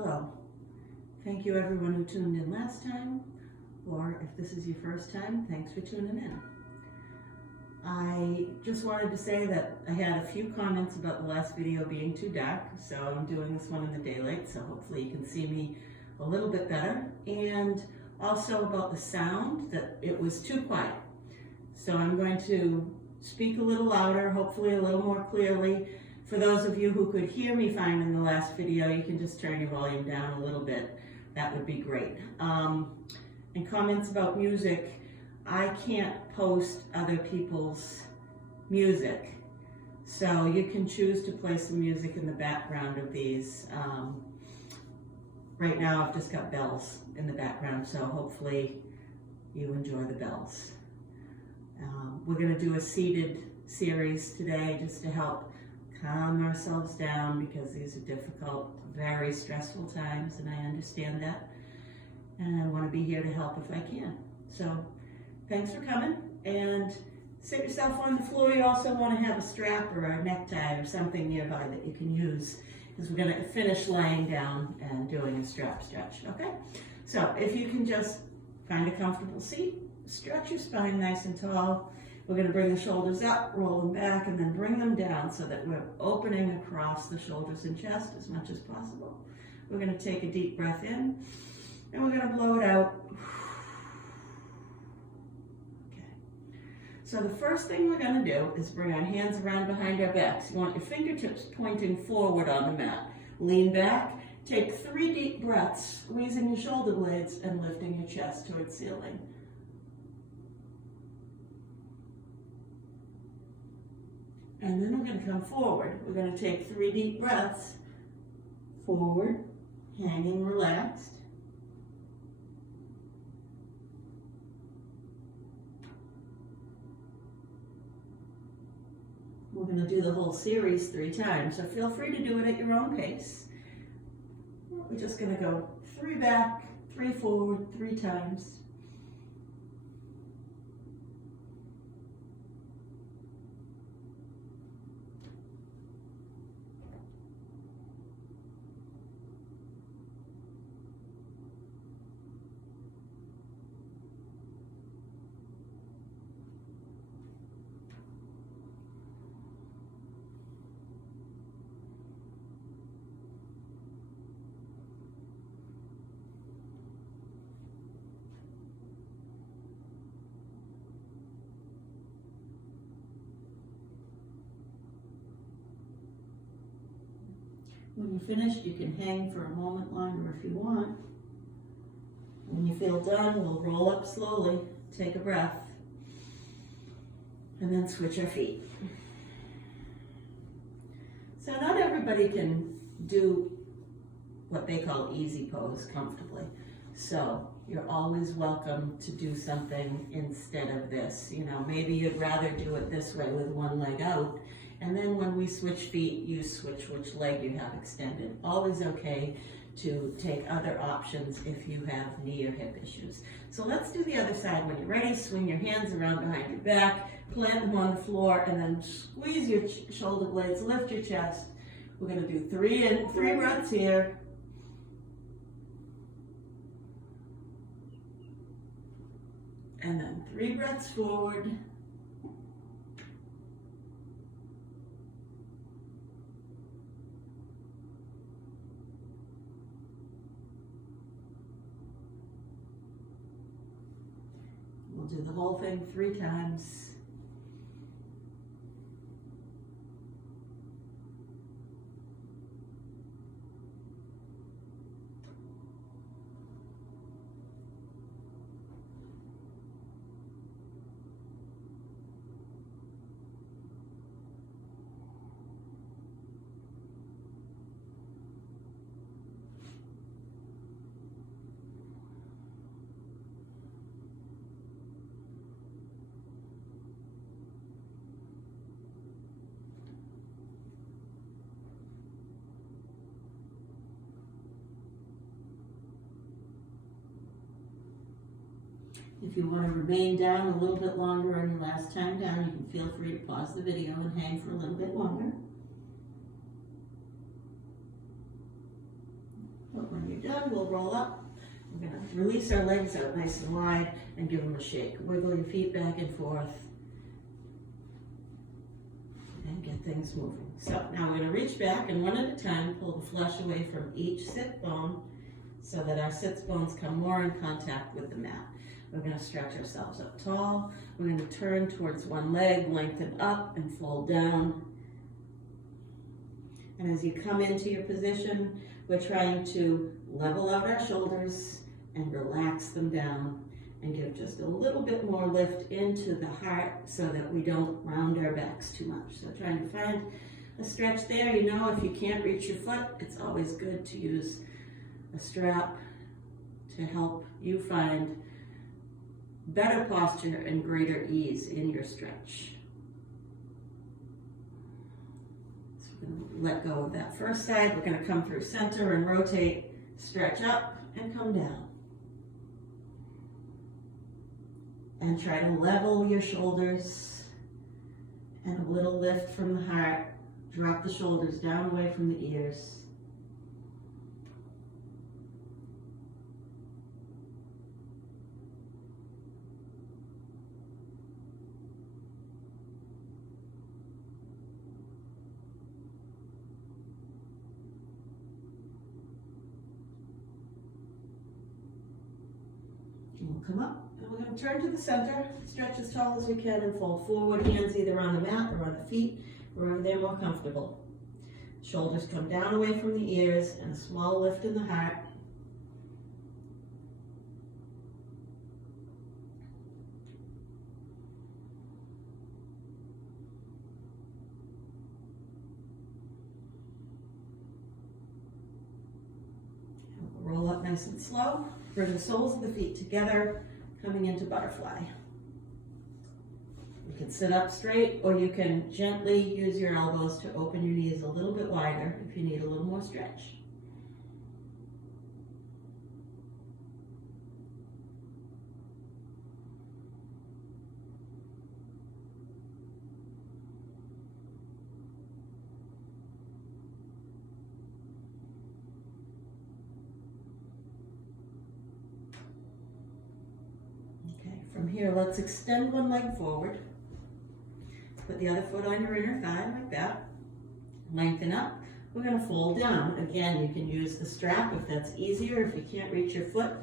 Hello. Thank you everyone who tuned in last time, or if this is your first time, thanks for tuning in. I just wanted to say that I had a few comments about the last video being too dark, so I'm doing this one in the daylight, so hopefully you can see me a little bit better. And also about the sound, that it was too quiet. So I'm going to speak a little louder, hopefully a little more clearly. For those of you who could hear me fine in the last video, you can just turn your volume down a little bit. That would be great. And comments about music, I can't post other people's music. So you can choose to play some music in the background of these. Right now I've just got bells in the background, so hopefully you enjoy the bells. We're going to do a seated series today just to help calm ourselves down, because these are difficult, very stressful times, and I understand that. And I want to be here to help if I can. So thanks for coming, and sit yourself on the floor. You also want to have a strap or a necktie or something nearby that you can use, because we're going to finish laying down and doing a strap stretch, okay? So if you can just find a comfortable seat, stretch your spine nice and tall. We're going to bring the shoulders up, roll them back, and then bring them down so that we're opening across the shoulders and chest as much as possible. We're going to take a deep breath in, and we're going to blow it out. Okay. So the first thing we're going to do is bring our hands around behind our backs. You want your fingertips pointing forward on the mat. Lean back, take 3 deep breaths, squeezing your shoulder blades and lifting your chest towards ceiling. And then we're going to come forward. We're going to take 3 deep breaths, forward, hanging relaxed. We're going to do the whole series 3 times, so feel free to do it at your own pace. We're just going to go 3 back, 3 forward, 3 times. When you're finished, you can hang for a moment longer if you want. When you feel done, we'll roll up slowly, take a breath, and then switch our feet. So not everybody can do what they call easy pose comfortably. So you're always welcome to do something instead of this. You know, maybe you'd rather do it this way with one leg out. And then when we switch feet, you switch which leg you have extended. Always okay to take other options if you have knee or hip issues. So let's do the other side. When you're ready, swing your hands around behind your back, plant them on the floor, and then squeeze your shoulder blades, lift your chest. We're going to do 3 breaths here. And then 3 breaths forward. We'll do the whole thing 3 times. If you want to remain down a little bit longer on your last time down, you can feel free to pause the video and hang for a little bit longer. But when you're done, we'll roll up. We're going to release our legs out nice and wide and give them a shake. Wiggle your feet back and forth and get things moving. So now we're going to reach back and one at a time pull the flesh away from each sit bone so that our sits bones come more in contact with the mat. We're going to stretch ourselves up tall. We're going to turn towards one leg, lengthen up and fold down. And as you come into your position, we're trying to level out our shoulders and relax them down and give just a little bit more lift into the heart so that we don't round our backs too much. So trying to find a stretch there. You know, if you can't reach your foot, it's always good to use a strap to help you find better posture and greater ease in your stretch. So we're going to let go of that first side. We're going to come through center and rotate, stretch up and come down. And try to level your shoulders and a little lift from the heart. Drop the shoulders down away from the ears. And we'll come up. We're going to turn to the center, stretch as tall as we can and fold forward, hands either on the mat or on the feet, wherever they're more comfortable. Shoulders come down away from the ears and a small lift in the heart. We'll roll up nice and slow. Bring the soles of the feet together, coming into butterfly. You can sit up straight or you can gently use your elbows to open your knees a little bit wider if you need a little more stretch. From here, let's extend one leg forward. Put the other foot on your inner thigh like that. Lengthen up. We're going to fold down. Again, you can use the strap if that's easier. If you can't reach your foot,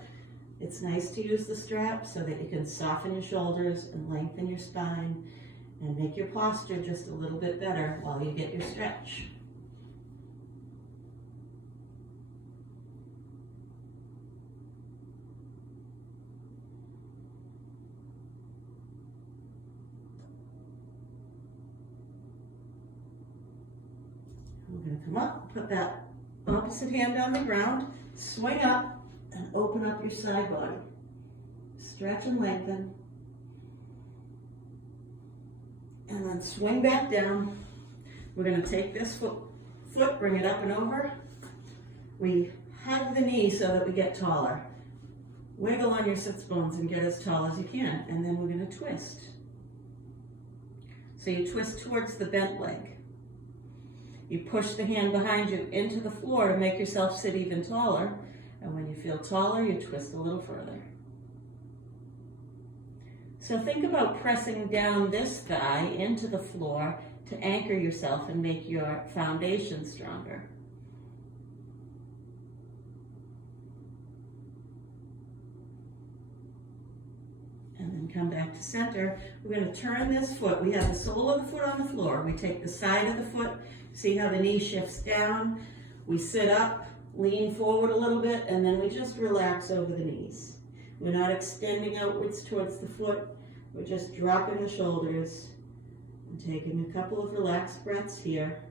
it's nice to use the strap so that you can soften your shoulders and lengthen your spine and make your posture just a little bit better while you get your stretch. We're going to come up, put that opposite hand on the ground, swing up and open up your side body. Stretch and lengthen. And then swing back down. We're going to take this foot, bring it up and over. We hug the knee so that we get taller. Wiggle on your sits bones and get as tall as you can. And then we're going to twist. So you twist towards the bent leg. You push the hand behind you into the floor to make yourself sit even taller. And when you feel taller, you twist a little further. So think about pressing down this thigh into the floor to anchor yourself and make your foundation stronger. And then come back to center. We're going to turn this foot. We have the sole of the foot on the floor. We take the side of the foot. See how the knee shifts down? We sit up, lean forward a little bit, and then we just relax over the knees. We're not extending outwards towards the foot. We're just dropping the shoulders and taking a couple of relaxed breaths here.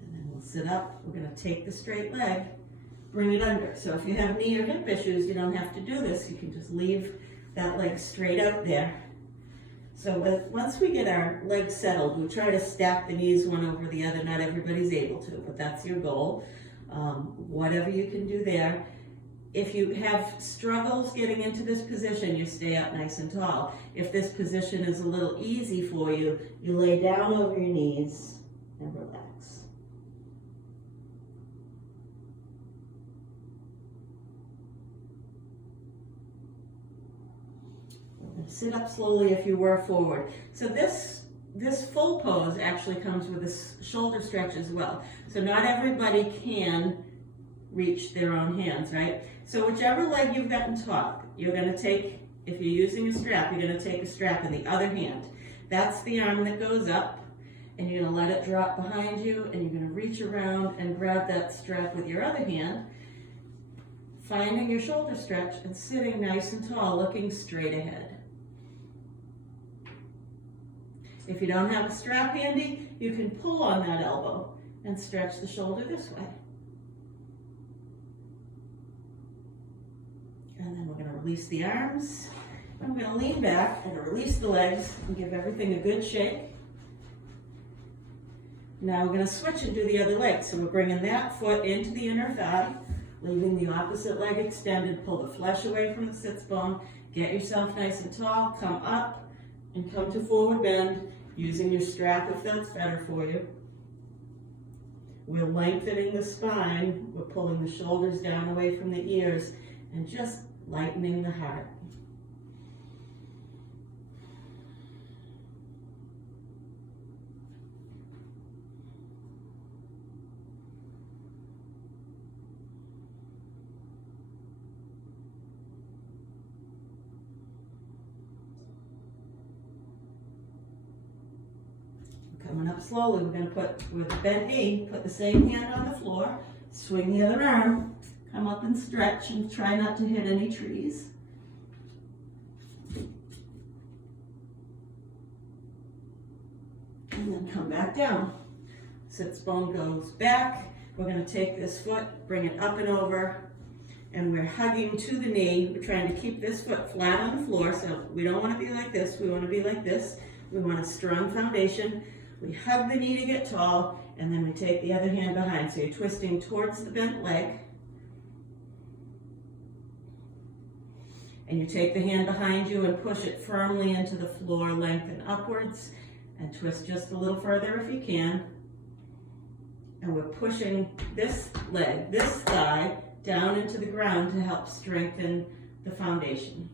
And then we'll sit up. We're going to take the straight leg. Bring it under. So if you have knee or hip issues, you don't have to do this. You can just leave that leg straight out there. So once we get our legs settled, we try to stack the knees one over the other. Not everybody's able to, but that's your goal. Whatever you can do there. If you have struggles getting into this position, you stay up nice and tall. If this position is a little easy for you, you lay down over your knees and relax. Sit up slowly if you were forward. So this full pose actually comes with a shoulder stretch as well. So not everybody can reach their own hands, right? So whichever leg you've got in top, you're going to take, if you're using a strap, you're going to take a strap in the other hand. That's the arm that goes up, and you're going to let it drop behind you, and you're going to reach around and grab that strap with your other hand, finding your shoulder stretch and sitting nice and tall, looking straight ahead. If you don't have a strap handy, you can pull on that elbow and stretch the shoulder this way. And then we're going to release the arms. I'm going to lean back and release the legs and give everything a good shake. Now we're going to switch and do the other leg. So we're bringing that foot into the inner thigh, leaving the opposite leg extended. Pull the flesh away from the sits bone. Get yourself nice and tall. Come up and come to forward bend, using your strap if that's better for you. We're lengthening the spine. We're pulling the shoulders down away from the ears and just lightening the heart. Coming up slowly, we're going to put, with the bent knee, put the same hand on the floor, swing the other arm, come up and stretch, and try not to hit any trees. And then come back down. Sits bone goes back. We're going to take this foot, bring it up and over, and we're hugging to the knee. We're trying to keep this foot flat on the floor, so we don't want to be like this. We want to be like this. We want a strong foundation. We hug the knee to get tall, and then we take the other hand behind. So you're twisting towards the bent leg. And you take the hand behind you and push it firmly into the floor, lengthen upwards, and twist just a little further if you can. And we're pushing this leg, this thigh, down into the ground to help strengthen the foundation.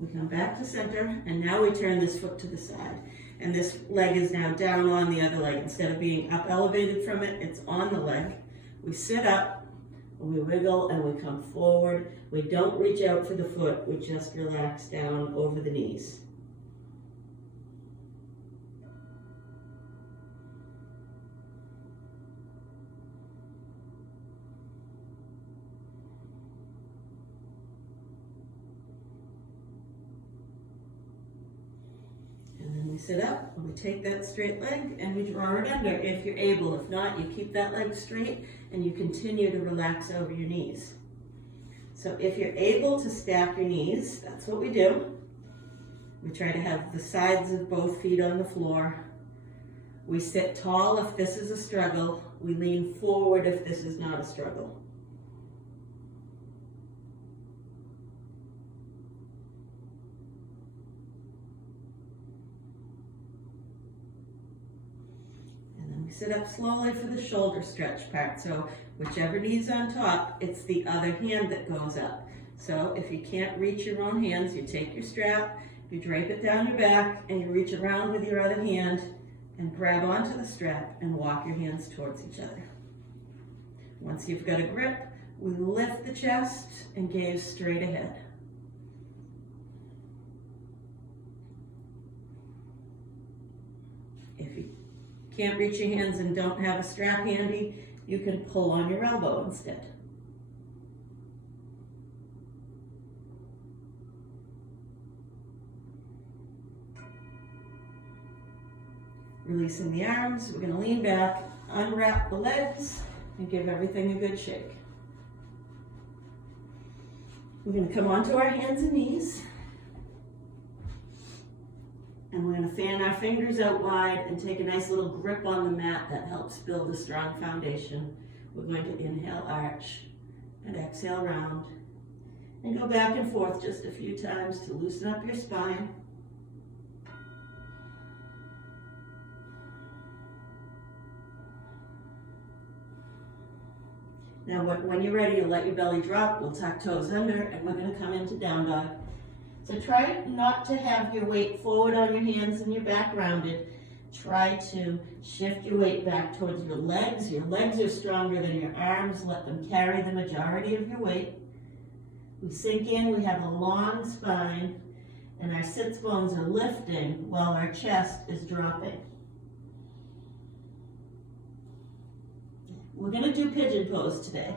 We come back to center, and now we turn this foot to the side. And this leg is now down on the other leg. Instead of being up elevated from it, it's on the leg. We sit up, we wiggle, and we come forward. We don't reach out for the foot, we just relax down over the knees. We sit up, and we take that straight leg and we draw it under if you're able. If not, you keep that leg straight and you continue to relax over your knees. So if you're able to stack your knees, that's what we do. We try to have the sides of both feet on the floor. We sit tall if this is a struggle. We lean forward if this is not a struggle. Sit up slowly for the shoulder stretch part. So whichever knee's on top, it's the other hand that goes up. So if you can't reach your own hands, you take your strap, you drape it down your back, and you reach around with your other hand and grab onto the strap and walk your hands towards each other. Once you've got a grip, we lift the chest and gaze straight ahead. If you can't reach your hands and don't have a strap handy, you can pull on your elbow instead. Releasing the arms, we're going to lean back, unwrap the legs, and give everything a good shake. We're going to come onto our hands and knees. And we're going to fan our fingers out wide and take a nice little grip on the mat that helps build a strong foundation. We're going to inhale, arch, and exhale, round. And go back and forth just a few times to loosen up your spine. Now, when you're ready, you'll let your belly drop. We'll tuck toes under, and we're going to come into down dog. So try not to have your weight forward on your hands and your back rounded. Try to shift your weight back towards your legs. Your legs are stronger than your arms. Let them carry the majority of your weight. We sink in, we have a long spine, and our sits bones are lifting while our chest is dropping. We're going to do pigeon pose today.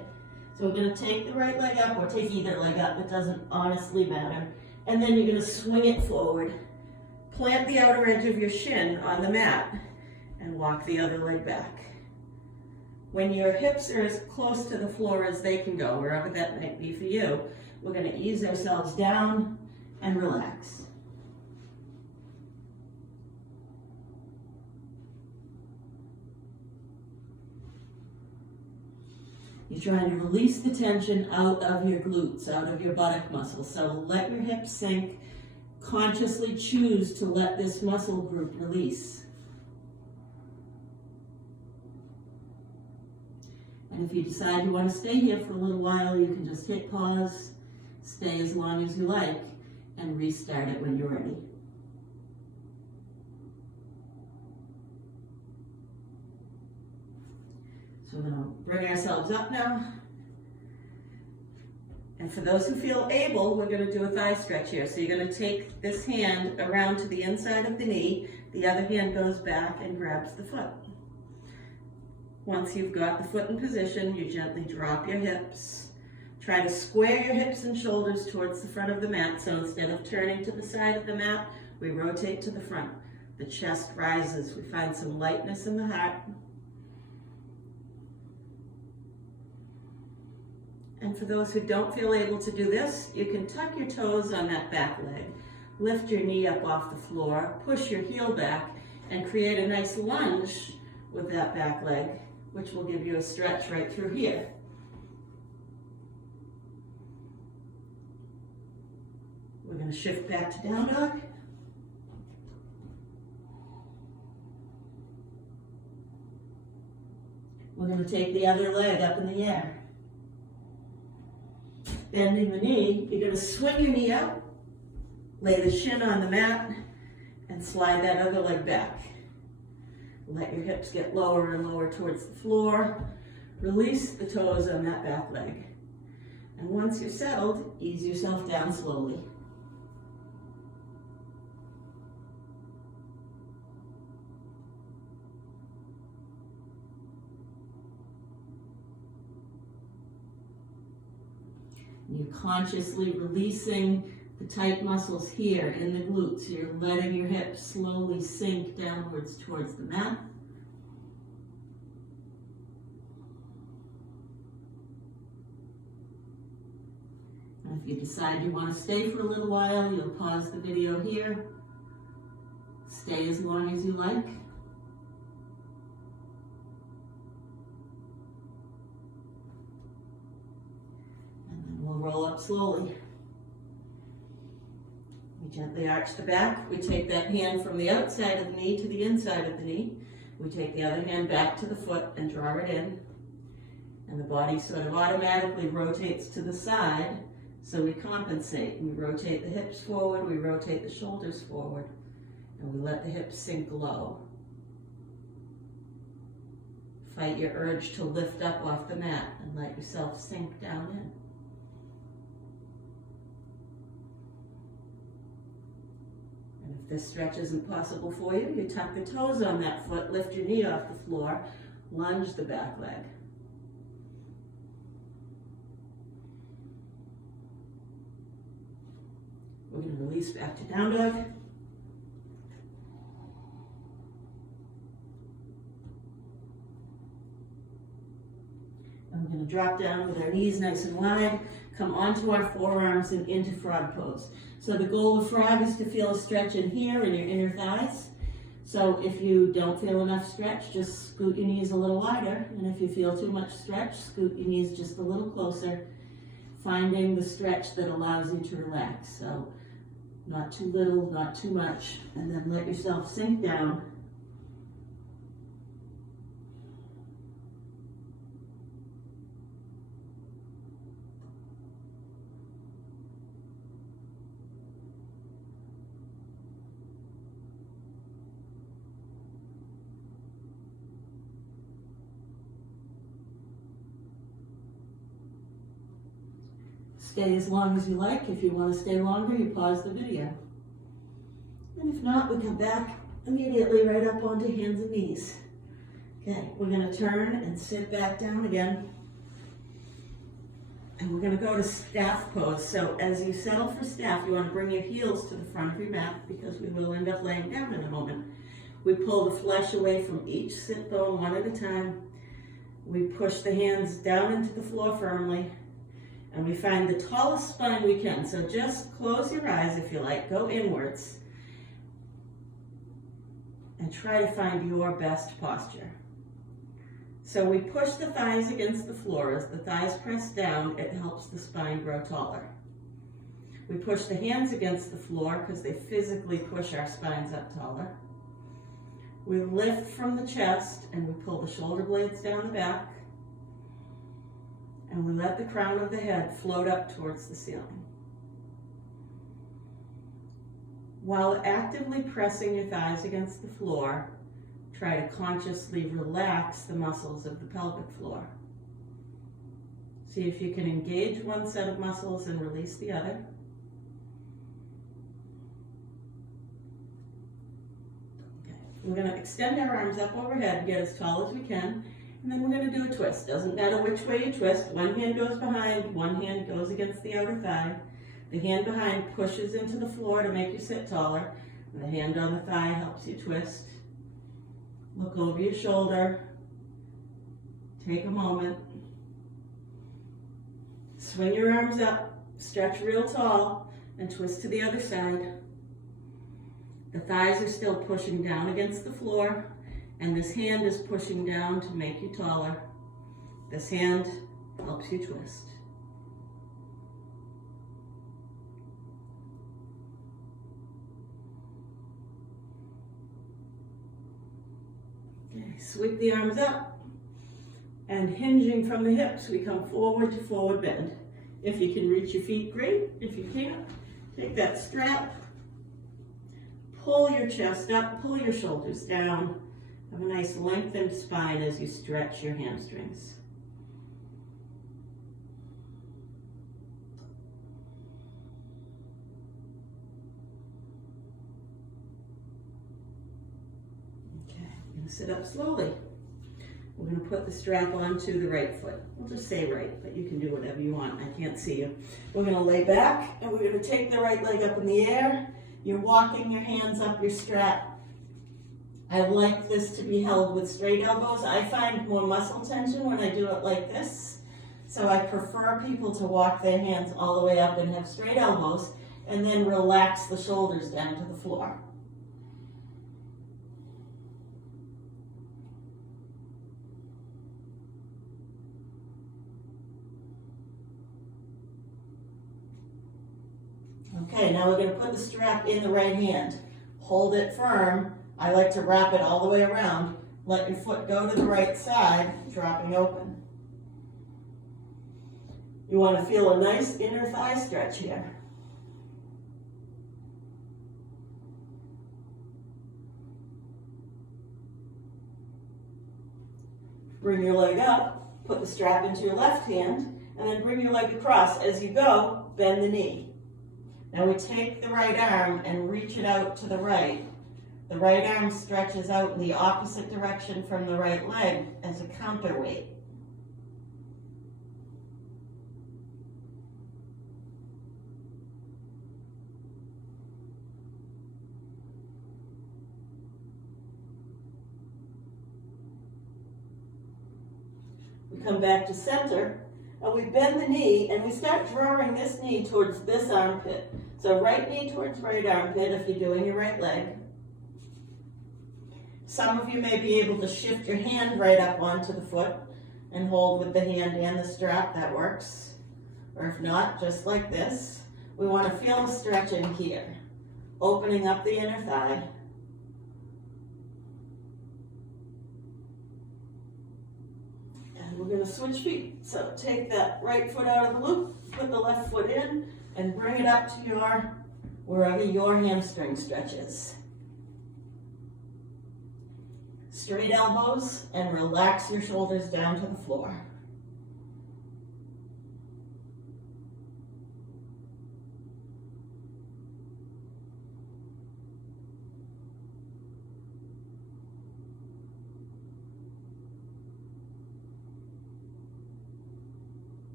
So we're going to take the right leg up, or take either leg up, it doesn't honestly matter. And then you're going to swing it forward. Plant the outer edge of your shin on the mat and walk the other leg back. When your hips are as close to the floor as they can go, wherever that might be for you, we're going to ease ourselves down and relax. You're trying to release the tension out of your glutes, out of your buttock muscles. So let your hips sink. Consciously choose to let this muscle group release. And if you decide you want to stay here for a little while, you can just hit pause, stay as long as you like, and restart it when you're ready. So we're going to bring ourselves up now. And for those who feel able, we're going to do a thigh stretch here. So you're going to take this hand around to the inside of the knee. The other hand goes back and grabs the foot. Once you've got the foot in position, you gently drop your hips. Try to square your hips and shoulders towards the front of the mat. So instead of turning to the side of the mat, we rotate to the front. The chest rises. We find some lightness in the heart. And for those who don't feel able to do this, you can tuck your toes on that back leg, lift your knee up off the floor, push your heel back, and create a nice lunge with that back leg, which will give you a stretch right through here. We're going to shift back to down dog. We're going to take the other leg up in the air. Bending the knee, you're going to swing your knee out, lay the shin on the mat, and slide that other leg back. Let your hips get lower and lower towards the floor. Release the toes on that back leg. And once you're settled, ease yourself down slowly. You're consciously releasing the tight muscles here in the glutes. You're letting your hips slowly sink downwards towards the mat. And if you decide you want to stay for a little while, you'll pause the video here. Stay as long as you like. Roll up slowly. We gently arch the back. We take that hand from the outside of the knee to the inside of the knee. We take the other hand back to the foot and draw it in. And the body sort of automatically rotates to the side, so we compensate. We rotate the hips forward, we rotate the shoulders forward, and we let the hips sink low. Fight your urge to lift up off the mat and let yourself sink down in. If this stretch isn't possible for you, you tuck the toes on that foot, lift your knee off the floor, lunge the back leg. We're going to release back to down dog. I'm going to drop down with our knees nice and wide, come onto our forearms and into frog pose. So the goal of frog is to feel a stretch in here in your inner thighs. So if you don't feel enough stretch, just scoot your knees a little wider. And if you feel too much stretch, scoot your knees just a little closer, finding the stretch that allows you to relax. So not too little, not too much, and then let yourself sink down. Stay as long as you like. If you want to stay longer, you pause the video. And if not, we come back immediately right up onto hands and knees. Okay, we're going to turn and sit back down again. And we're going to go to staff pose. So as you settle for staff, you want to bring your heels to the front of your mat because we will end up laying down in a moment. We pull the flesh away from each sit bone one at a time. We push the hands down into the floor firmly. And we find the tallest spine we can. So just close your eyes if you like, go inwards. And try to find your best posture. So we push the thighs against the floor. As the thighs press down, it helps the spine grow taller. We push the hands against the floor because they physically push our spines up taller. We lift from the chest and we pull the shoulder blades down the back. And we let the crown of the head float up towards the ceiling. While actively pressing your thighs against the floor, try to consciously relax the muscles of the pelvic floor. See if you can engage one set of muscles and release the other. Okay. We're going to extend our arms up overhead, get as tall as we can. And then we're going to do a twist. Doesn't matter which way you twist. One hand goes behind, one hand goes against the outer thigh. The hand behind pushes into the floor to make you sit taller. And the hand on the thigh helps you twist. Look over your shoulder. Take a moment. Swing your arms up, stretch real tall, and twist to the other side. The thighs are still pushing down against the floor. And this hand is pushing down to make you taller. This hand helps you twist. Okay, sweep the arms up. And hinging from the hips, we come forward to forward bend. If you can reach your feet, great. If you can't, take that strap. Pull your chest up, pull your shoulders down. Have a nice lengthened spine as you stretch your hamstrings. Okay, I'm going to sit up slowly. We're going to put the strap onto the right foot. We'll just say right, but you can do whatever you want. I can't see you. We're going to lay back and we're going to take the right leg up in the air. You're walking your hands up your strap. I like this to be held with straight elbows. I find more muscle tension when I do it like this. So I prefer people to walk their hands all the way up and have straight elbows and then relax the shoulders down to the floor. Okay, now we're going to put the strap in the right hand. Hold it firm. I like to wrap it all the way around. Let your foot go to the right side, dropping open. You want to feel a nice inner thigh stretch here. Bring your leg up, put the strap into your left hand, and then bring your leg across. As you go, bend the knee. Now we take the right arm and reach it out to the right. The right arm stretches out in the opposite direction from the right leg as a counterweight. We come back to center, and we bend the knee, and we start drawing this knee towards this armpit. So right knee towards right armpit if you're doing your right leg. Some of you may be able to shift your hand right up onto the foot and hold with the hand and the strap. That works. Or if not, just like this. We want to feel a stretch in here, opening up the inner thigh. And we're going to switch feet. So take that right foot out of the loop, put the left foot in, and bring it up to wherever your hamstring stretches. Straight elbows and relax your shoulders down to the floor.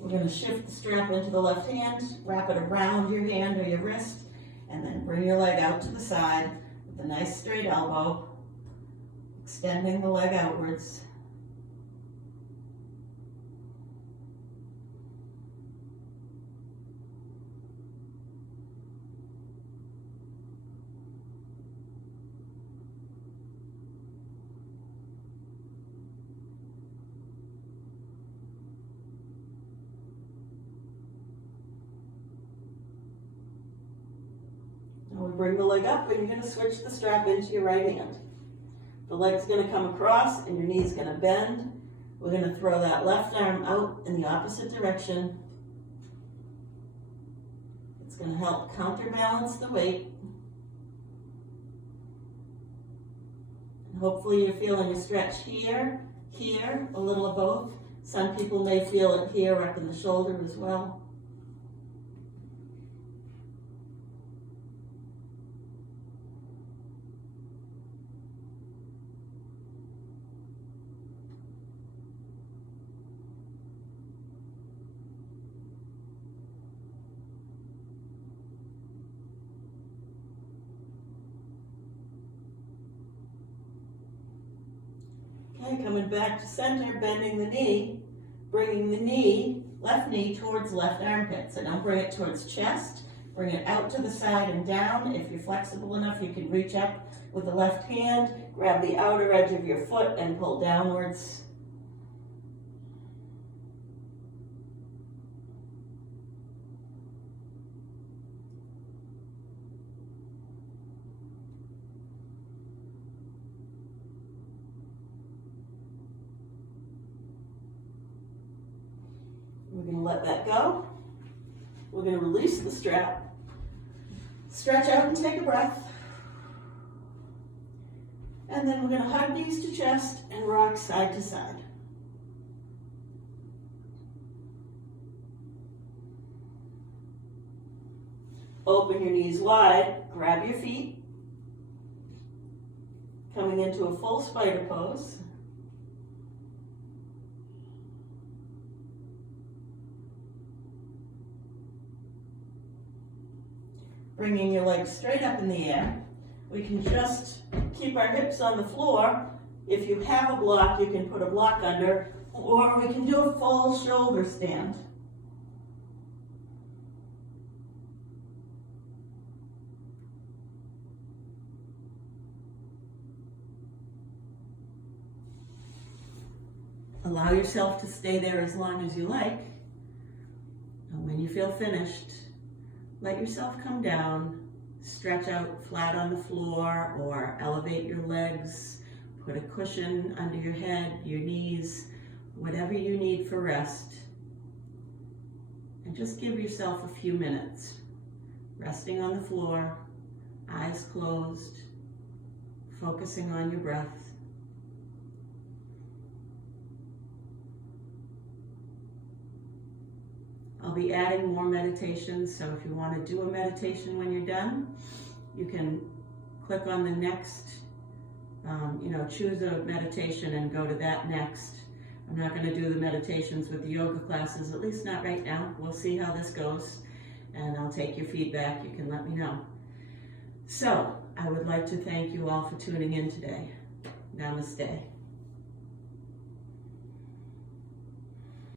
We're going to shift the strap into the left hand, wrap it around your hand or your wrist, and then bring your leg out to the side with a nice straight elbow, extending the leg outwards. Now we bring the leg up, and you're going to switch the strap into your right hand. The leg's going to come across, and your knee's going to bend. We're going to throw that left arm out in the opposite direction. It's going to help counterbalance the weight. And hopefully you're feeling a stretch here, a little of both. Some people may feel it here up in the shoulder as well. Okay, coming back to center, bending the knee, bringing the knee, left knee towards left armpit. So don't bring it towards chest, bring it out to the side and down. If you're flexible enough, you can reach up with the left hand, grab the outer edge of your foot and pull downwards. We're going to let that go. We're going to release the strap. Stretch out and take a breath. And then we're going to hug knees to chest and rock side to side. Open your knees wide, grab your feet. Coming into a full spider pose. Bringing your legs straight up in the air. We can just keep our hips on the floor. If you have a block, you can put a block under, or we can do a full shoulder stand. Allow yourself to stay there as long as you like. And when you feel finished, let yourself come down, stretch out flat on the floor, or elevate your legs, put a cushion under your head, your knees, whatever you need for rest. And just give yourself a few minutes, resting on the floor, eyes closed, focusing on your breath. I'll be adding more meditations, so if you want to do a meditation when you're done, you can click on the next, choose a meditation and go to that next. I'm not going to do the meditations with the yoga classes, at least not right now. We'll see how this goes. and I'll take your feedback. You can let me know. So, I would like to thank you all for tuning in today. Namaste.